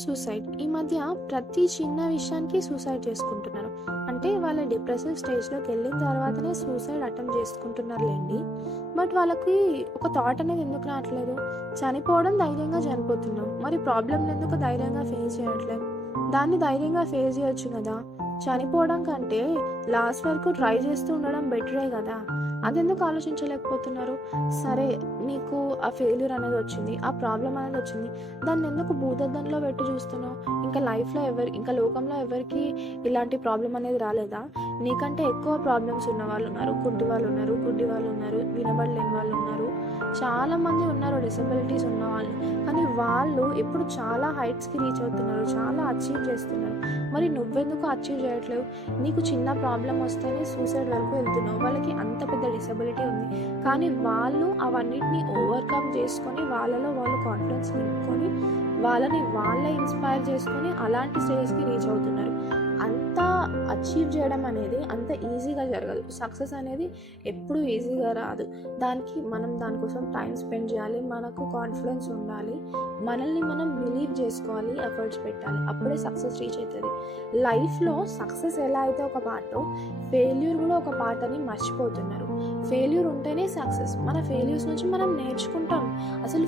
Suicide ఈ మధ్య ప్రతి చిన్న విషయానికి సూసైడ్ చేసుకుంటున్నారు. అంటే వాళ్ళ డిప్రెసివ్ స్టేజ్లోకి వెళ్ళిన తర్వాతనే సూసైడ్ అటెంప్ట్ చేసుకుంటున్నారులేండి. బట్ వాళ్ళకి ఒక థాట్ అనేది ఎందుకు రావట్లేదు? చనిపోవడం ధైర్యంగా చనిపోతున్నాం, మరి ప్రాబ్లంలు ఎందుకు ధైర్యంగా ఫేస్ చేయట్లేదు? దాన్ని ధైర్యంగా ఫేస్ చేయొచ్చు కదా. చనిపోవడం కంటే లాస్ట్ వరకు ట్రై చేస్తూ ఉండడం బెటరే కదా. అదెందుకు ఆలోచించలేకపోతున్నారు? సరే, నీకు ఆ ఫెయిల్యూర్ అనేది వచ్చింది, ఆ ప్రాబ్లం అనేది వచ్చింది, దాన్ని ఎందుకు భూతద్దంలో పెట్టి చూస్తున్నావు? ఇంకా లోకంలో ఎవరికి ఇలాంటి ప్రాబ్లం అనేది రాలేదా? నీకంటే ఎక్కువ ప్రాబ్లమ్స్ ఉన్న వాళ్ళు ఉన్నారు, కుంటి వాళ్ళు ఉన్నారు, గుడ్డి వాళ్ళు ఉన్నారు, వినబడలేని వాళ్ళు ఉన్నారు, చాలామంది ఉన్నారు డిసబిలిటీస్ ఉన్న వాళ్ళు. కానీ వాళ్ళు ఇప్పుడు చాలా హైట్స్కి రీచ్ అవుతున్నారు, చాలా అచీవ్ చేస్తున్నారు. మరి నువ్వెందుకు అచీవ్ చేయట్లేవు? నీకు చిన్న ప్రాబ్లం వస్తేనే సూసైడ్ వరకు వెళ్తున్నావు. వాళ్ళకి అంత పెద్ద డిసబిలిటీ ఉంది, కానీ వాళ్ళు అవన్నిటిని ఓవర్కమ్ చేసుకొని వాళ్ళలో వాళ్ళు కాన్ఫిడెన్స్ నింపుకొని వాళ్ళే ఇన్స్పైర్ చేసుకొని అలాంటి స్టేజ్కి రీచ్ అవుతున్నారు. అంత అచీవ్ చేయడం అనేది అంత ఈజీగా జరగదు. సక్సెస్ అనేది ఎప్పుడూ ఈజీగా రాదు. దానికోసం టైం స్పెండ్ చేయాలి, మనకు కాన్ఫిడెన్స్ ఉండాలి, మనల్ని మనం బిలీవ్ చేసుకోవాలి, ఎఫర్ట్స్ పెట్టాలి, అప్పుడే సక్సెస్ రీచ్ అవుతుంది. లైఫ్లో సక్సెస్ ఎలా అయితే ఒక పార్టో, ఫెయిల్యూర్ కూడా ఒక పార్ట్ అని మర్చిపోతున్నారు. ఫెయిల్యూర్ ఉంటేనే సక్సెస్. మన ఫెయిల్యూర్స్ నుంచి మనం నేర్చుకుంటాం. అసలు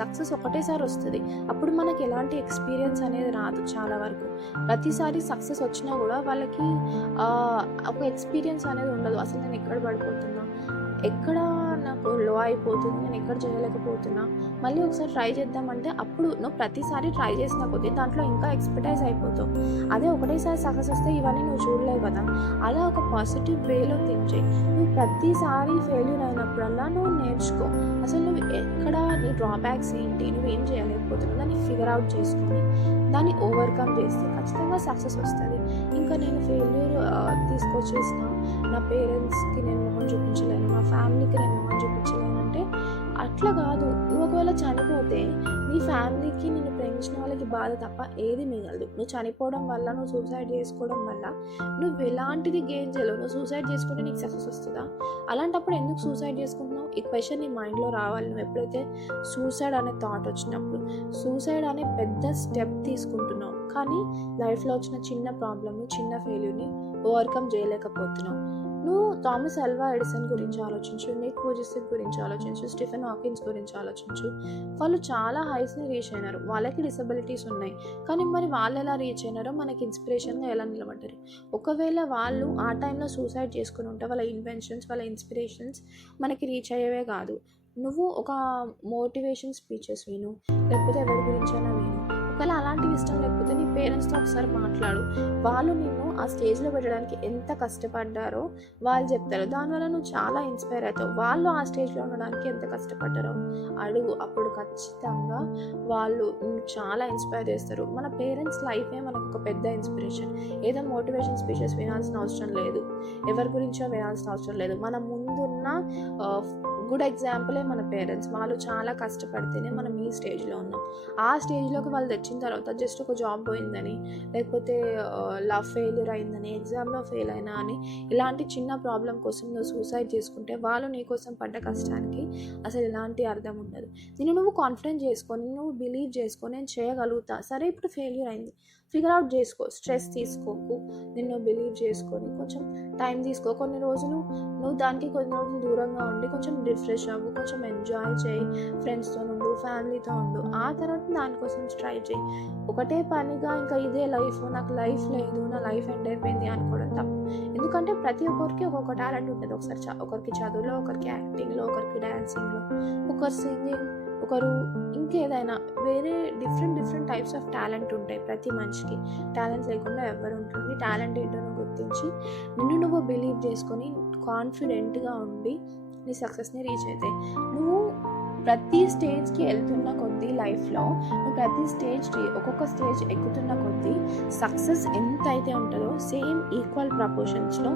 సక్సెస్ ఒకటేసారి వస్తుంది, అప్పుడు మనకి ఎలాంటి ఎక్స్పీరియన్స్ అనేది రాదు. చాలా వరకు ప్రతిసారి సక్సెస్ వచ్చినా కూడా వాళ్ళకి ఒక ఎక్స్పీరియన్స్ అనేది ఉండదు. అసలు నేను ఎక్కడ పడిపోతున్నా, ఎక్కడ నాకు లో అయిపోతుంది, నేను ఎక్కడ చేయలేకపోతున్నా, మళ్ళీ ఒకసారి ట్రై చేద్దామంటే అప్పుడు నువ్వు ప్రతిసారి ట్రై చేసిన కొద్దీ దాంట్లో ఇంకా ఎక్స్పర్టైజ్ అయిపోతావు. అదే ఒకటేసారి సక్సెస్ వస్తే ఇవన్నీ నువ్వు చూడలేవు కదా. అలా ఒక పాజిటివ్ వేలో థింక్ చేయి. నువ్వు ప్రతిసారి ఫెయిల్యూర్ అయినప్పుడల్లా నువ్వు నేర్చుకో. అసలు నువ్వు ఎక్కడ నీ డ్రాబ్యాక్స్ ఏంటి, నువ్వేం చేయలేకపోతున్నావు, దాన్ని ఫిగర్ అవుట్ చేసుకొని దాన్ని ఓవర్కమ్ చేస్తే ఖచ్చితంగా సక్సెస్ వస్తుంది. ఇంకా నేను ఫెయిల్యూర్ తీసుకొచ్చేసిన, నా పేరెంట్స్కి నేను మొహం చూపించలేను, నా ఫ్యామిలీకి నేను మొహం చూపించలేను అంటే అట్లా కాదు. నువ్వు ఒకవేళ చనిపోతే నీ ఫ్యామిలీకి, నిన్ను ప్రేమించిన వాళ్ళకి బాధ తప్ప ఏది మిగలదు. నువ్వు చనిపోవడం వల్ల, నువ్వు సూసైడ్ చేసుకోవడం వల్ల నువ్వు ఎలాంటిది గెయిన్ చేయలేవు. నువ్వు సూసైడ్ చేసుకుంటే నీకు సక్సెస్ వస్తుందా? అలాంటప్పుడు ఎందుకు సూసైడ్ చేసుకుంటున్నావు? ఈ క్వశ్చన్ నీ మైండ్లో రావాలి. నువ్వు ఎప్పుడైతే సూసైడ్ అనే థాట్ వచ్చినప్పుడు, సూసైడ్ అనే పెద్ద స్టెప్ తీసుకుంటున్నావు, కానీ లైఫ్లో వచ్చిన చిన్న ప్రాబ్లమ్ని, చిన్న ఫెయిల్యూర్ని ఓవర్కమ్ చేయలేకపోతున్నావు. నువ్వు థామస్ ఆల్వా ఎడిసన్ గురించి ఆలోచించు, నిక్ వూజిసిక్ గురించి ఆలోచించు, స్టీఫెన్ హాకిన్స్ గురించి ఆలోచించు. వాళ్ళు చాలా హైస్ని రీచ్ అయినారు. వాళ్ళకి డిసబిలిటీస్ ఉన్నాయి, కానీ మరి వాళ్ళు ఎలా రీచ్ అయినారో మనకి ఇన్స్పిరేషన్గా ఎలా నిలబడ్డారు? ఒకవేళ వాళ్ళు ఆ టైంలో సూసైడ్ చేసుకుని ఉంటే వాళ్ళ ఇన్వెన్షన్స్, వాళ్ళ ఇన్స్పిరేషన్స్ మనకి రీచ్ అయ్యేవే కాదు. నువ్వు ఒక మోటివేషన్ స్పీచెస్ విను, లేకపోతే ఎవరి గురించైనా విను. ఒకవేళ అలాంటివి ఇష్టం లేకపోతే నీ పేరెంట్స్తో ఒకసారి మాట్లాడు. వాళ్ళు నిన్ను ఆ స్టేజ్లో పెట్టడానికి ఎంత కష్టపడ్డారో వాళ్ళు చెప్తారు. దానివల్ల నువ్వు చాలా ఇన్స్పైర్ అవుతావు. వాళ్ళు ఆ స్టేజ్లో ఉండడానికి ఎంత కష్టపడ్డారో అడుగు. అప్పుడు ఖచ్చితంగా వాళ్ళు చాలా ఇన్స్పైర్ చేస్తారు. మన పేరెంట్స్ లైఫే మనకు ఒక పెద్ద ఇన్స్పిరేషన్. ఏదో మోటివేషన్ స్పీచెస్ వినాల్సిన అవసరం లేదు, ఎవరి గురించో వినాల్సిన అవసరం లేదు. మన ముందున్న గుడ్ ఎగ్జాంపులే మన పేరెంట్స్. వాళ్ళు చాలా కష్టపడితేనే మనం ఈ స్టేజ్లో ఉన్నాం. ఆ స్టేజ్లోకి వాళ్ళు తెచ్చిన తర్వాత జస్ట్ ఒక జాబ్ పోయిందని, లేకపోతే లవ్ ఫెయిల్యూర్ అయిందని, ఎగ్జామ్లో ఫెయిల్ అయినా అని, ఇలాంటి చిన్న ప్రాబ్లం కోసం నువ్వు సూసైడ్ చేసుకుంటే వాళ్ళు నీ కోసం పడ్డ కష్టానికి అసలు ఎలాంటి అర్థం ఉండదు. నువ్వు కాన్ఫిడెన్స్ చేసుకొని, నువ్వు బిలీవ్ చేసుకొని, నేను చేయగలుగుతా. సరే, ఇప్పుడు ఫెయిల్యూర్ అయింది, ఫిగర్ అవుట్ చేసుకో, స్ట్రెస్ తీసుకోకు, నిన్ను బిలీవ్ చేసుకొని కొంచెం టైం తీసుకో. కొన్ని రోజులు దూరంగా ఉండి కొంచెం రిఫ్రెష్ అవ్వు, కొంచెం ఎంజాయ్ చేయి, ఫ్రెండ్స్తో ఉండు, ఫ్యామిలీతో ఉండు. ఆ తర్వాత దానికోసం ట్రై చేయి. ఒకటే పనిగా ఇంకా ఇదే లైఫ్, నాకు లైఫ్ లేదు, నా లైఫ్ ఎండ్ అయిపోయింది అనుకోవడం తప్పు. ఎందుకంటే ప్రతి ఒక్కరికి ఒక్కొక్క టాలెంట్ ఉంటుంది. ఒకరికి చదువులో, ఒకరికి యాక్టింగ్లో, ఒకరికి డ్యాన్సింగ్లో, ఒకరు సింగింగ్, ఒకరు ఇంకేదైనా వేరే డిఫరెంట్ టైప్స్ ఆఫ్ టాలెంట్ ఉంటాయి. ప్రతి మనిషికి టాలెంట్ లేకుండా ఎవరు ఉంటుంది? టాలెంట్ ఏంటో నువ్వు గుర్తించి నువ్వు బిలీవ్ చేసుకొని కాన్ఫిడెంట్గా ఉండి నీ సక్సెస్ని రీచ్ అయితే, నువ్వు ప్రతి స్టేజ్కి వెళ్తున్న కొద్దీ లైఫ్లో, నువ్వు ఒక్కొక్క స్టేజ్ ఎక్కుతున్న కొద్దీ సక్సెస్ ఎంత అయితే ఉంటుందో సేమ్ ఈక్వల్ ప్రపోర్షన్స్లో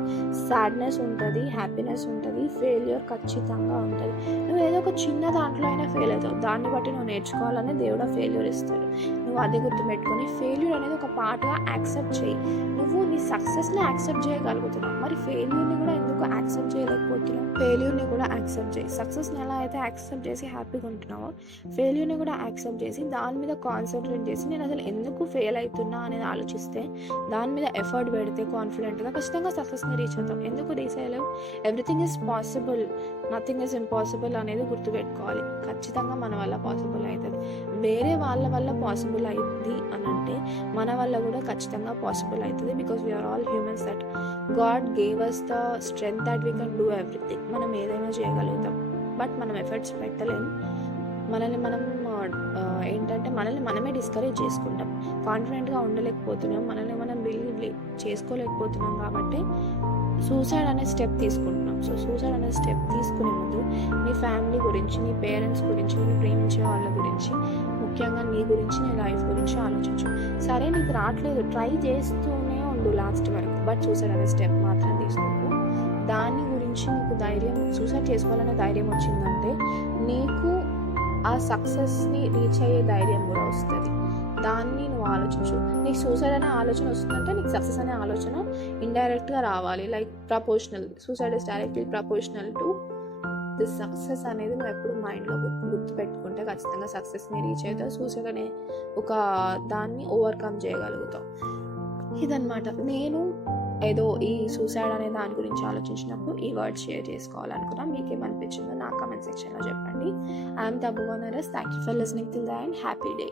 సాడ్నెస్ ఉంటుంది, హ్యాపీనెస్ ఉంటుంది, ఫెయిల్యూర్ ఖచ్చితంగా ఉంటుంది. నువ్వు ఏదో ఒక చిన్న దాంట్లో అయినా ఫెయిల్ అవుతావు. దాన్ని బట్టి నువ్వు నేర్చుకోవాలని దేవుడు ఫెయిల్యూర్ ఇస్తాడు. నువ్వు నువ్వు అది గుర్తుపెట్టుకొని ఫెయిల్యూర్ అనేది ఒక పార్ట్గా యాక్సెప్ట్ చేయి. నువ్వు నీ సక్సెస్ని యాక్సెప్ట్ చేయగలుగుతున్నావు, మరి ఫెయిల్యూర్ని కూడా ఎందుకు యాక్సెప్ట్ చేయలేకపోతున్నావు? ఫెయిల్యూర్ని కూడా యాక్సెప్ట్ చేయి. సక్సెస్ని ఎలా అయితే యాక్సెప్ట్ చేసి హ్యాపీగా ఉంటున్నావో, ఫెయిల్యూర్ని కూడా యాక్సెప్ట్ చేసి దాని మీద కాన్సన్ట్రేట్ చేసి నేను అసలు ఎందుకు ఫెయిల్ అవుతున్నా అనేది ఆలోచిస్తే, దాని మీద ఎఫర్ట్ పెడితే కాన్ఫిడెంట్గా ఖచ్చితంగా సక్సెస్ని రీచ్ అవుతాం. ఎందుకు రీచ్ అయ్యలేవు? Everything is possible, nothing is impossible అనేది గుర్తుపెట్టుకోవాలి. ఖచ్చితంగా మన వల్ల పాసిబుల్ అవుతుంది. వేరే వాళ్ళ వల్ల పాసిబుల్ అయింది అని అంటే మన వల్ల కూడా ఖచ్చితంగా పాసిబుల్ అవుతుంది. Because we are all humans, that God gave us the strength that we can do everything. మనం ఏదైనా చేయగలుగుతాం, బట్ మనం ఎఫర్ట్స్ పెట్టలేము. మనల్ని మనమే డిస్కరేజ్ చేసుకుంటాం, కాన్ఫిడెంట్గా ఉండలేకపోతున్నాం, మనల్ని మనం బిలీవ్ చేసుకోలేకపోతున్నాం. కాబట్టి సూసైడ్ అనే స్టెప్ తీసుకుంటున్నాం. సో సూసైడ్ అనే స్టెప్ తీసుకునే ముందు నీ ఫ్యామిలీ గురించి, నీ పేరెంట్స్ గురించి, నీ ప్రేమించే వాళ్ళ గురించి, ముఖ్యంగా నీ గురించి, నీ లైఫ్ గురించి ఆలోచించు. సరే నీకు రావట్లేదు, ట్రై చేస్తూనే ఉండు లాస్ట్ వరకు, బట్ సూసైడ్ అనే స్టెప్ మాత్రం తీసుకోకు. దాని గురించి నీకు ధైర్యం, సూసైడ్ చేసుకోవాలనే ధైర్యం వచ్చిందంటే నీకు ఆ సక్సెస్ని రీచ్ అయ్యే ధైర్యం కూడా వస్తుంది. దాన్ని నువ్వు ఆలోచించు. నీకు సూసైడ్ అనే ఆలోచన వస్తుందంటే నీకు సక్సెస్ అనే ఆలోచన ఇండైరెక్ట్గా రావాలి. Like proportional, suicide is directly proportional to this success అనేది నువ్వు ఎప్పుడు మైండ్లో గుర్తుపెట్టుకుంటే ఖచ్చితంగా సక్సెస్ని రీచ్ అవుతావు. సూసైడ్ అనే ఒక దాన్ని ఓవర్కమ్ చేయగలుగుతావు. ఇదన్నమాట. నేను ఏదో ఈ సూసైడ్ అనే దాని గురించి ఆలోచించినప్పుడు ఈ వర్డ్ షేర్ చేసుకోవాలనుకున్నా. మీకు ఏమనిపించిందో నా కామెంట్ సెక్షన్లో చెప్పండి. ఐఎమ్ తబువా నరస్. Thank you for listening till the end. Happy day.